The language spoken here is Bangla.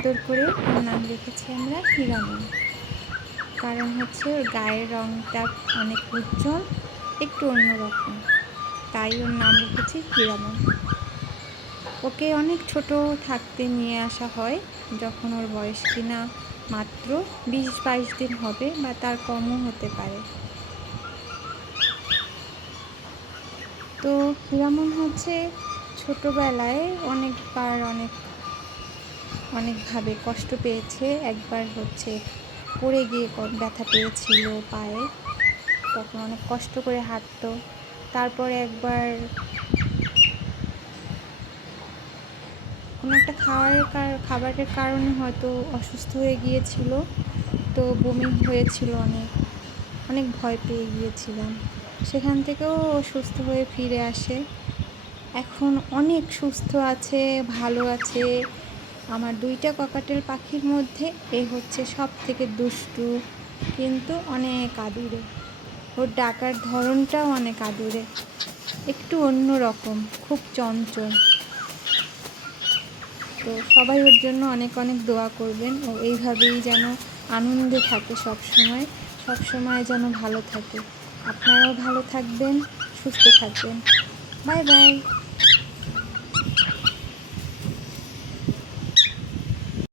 আদর করে ওর নাম রেখেছি আমরা হীরামন। কারণ হচ্ছে ওর গায়ের রঙটা অনেক উজ্জ্বল, একটু অন্যরকম, তাই ওর নাম রেখেছি হীরামন। ওকে অনেক ছোট থাকতে নিয়ে আসা হয়, যখন ওর বয়স কিনা মাত্র 20-22 দিন হবে বা তার কমও হতে পারে। তো হীরামন হচ্ছে ছোটোবেলায় অনেকবার অনেকভাবে কষ্ট পেয়েছে। একবার হচ্ছে পড়ে গিয়ে ব্যথা পেয়েছিল পায়ে, তখন অনেক কষ্ট করে হাঁটতো। তারপরে একবার কোনো একটা খাবারের কারণে হয়তো অসুস্থ হয়ে গিয়েছিল, তো বমি হয়েছিল, অনেক ভয় পেয়ে গিয়েছিলাম। সেখান থেকেও সুস্থ হয়ে ফিরে আসে, এখন অনেক সুস্থ আছে, ভালো আছে। আমার 2টা ককাটেল পাখির মধ্যে এ হচ্ছে সব থেকে দুষ্টু, কিন্তু অনেক আদুরে। ওর ডাকার ধরনটাও অনেক আদুরে, একটু অন্য রকম, খুব চঞ্চল। তো সবাই ওর জন্য অনেক অনেক দোয়া করবেন, ও এইভাবেই যেন আনন্দে থাকে, সবসময় যেন ভালো থাকে। আপনারাও ভালো থাকবেন, সুস্থ থাকবেন। Bye bye.